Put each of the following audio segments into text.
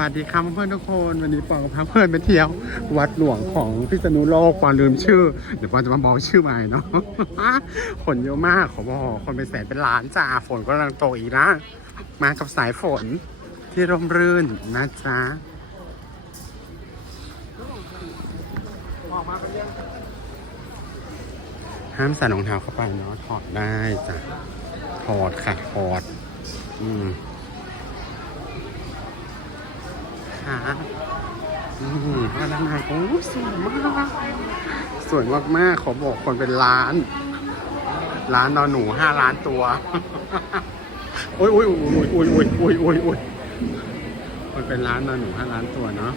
วัสดีครับเพื่อนทุกคนวันนี้ปองกับพาเพื่อนไปเที่ยว วัดหลวงของพิษณุโลกปอนลืมชื่อ เดี๋ยวปอนจะมาบอกชื่อใหม่เนาะคนเยอะมากขอบอกคนเป็นแสนเป็นล้านจ้าฝนก็กำลังตกอีกนะมากับสายฝนที่ร่มรื่นนะจ๊ะห้ามใส่รองเท้าเข้าไปเนาะถอดได้จ้ะถอดค่ะถอด อืม ค่ะอืมพระด้านโอ้สวยมากสวยมากๆขอบอกคนเป็นล้าน ล้านนอนหนูห้าล้านตัวโอ้ยโอ้ยโอ้ยโอ้ยโอ้ยโอ้ยโอ้ยโอ้ยคนเป็นล้านนอนหนูห้าล้านตัวเนาะ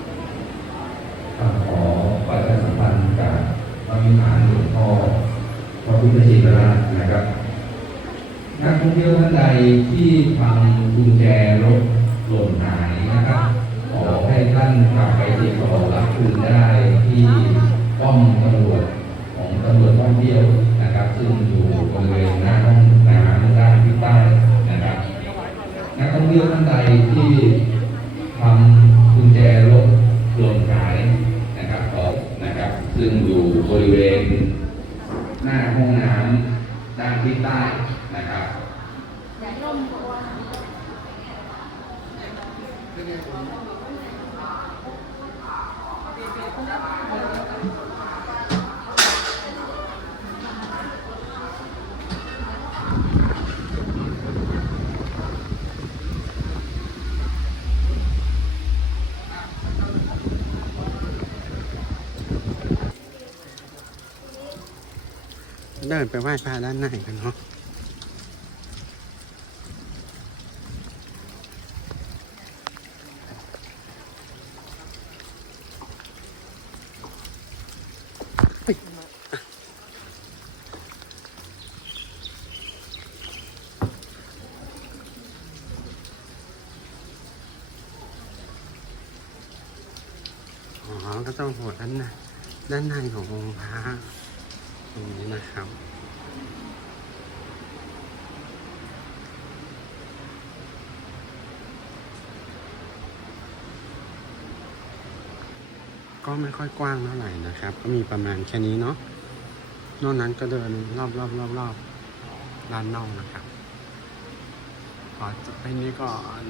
ขอประชาสัมพันธ์จากพระวิหารหลวงพ่อพระพุทธชินราชนะครับนักท่องเที่ยวท่านใดที่ทำกุญแจรถหล่นหายนะครับ ขอให้ท่านกลับไปติดต่อรับคืนได้ที่ป้อมตำรวจของตำรวจท่องเที่ยวนะครับ ซึ่งอยู่บริเวณหน้าห้องน้ำด้านทิศใต้นะครับ นักท่อง เที่ยวท่านใดที่ทำกุญแจรถหล่นหายนะครับขอนะครับ ซึ่งอยู่บริเวณ หน้าห้องน้ำด้านทิศใต้นะครับ เดินไปไหว้พระด้านในกันเนาะอ๋อก็ต้องโหดด้านในด้านในขององค์พระ นะครับ ก็ไม่ค่อยกว้างเท่าไหร่นะครับ ก็มีประมาณแค่นี้เนาะนอกนั้นก็เดินรอบรอบรอบรอบด้านนอกนะครับขอจบไปนี้ก่อน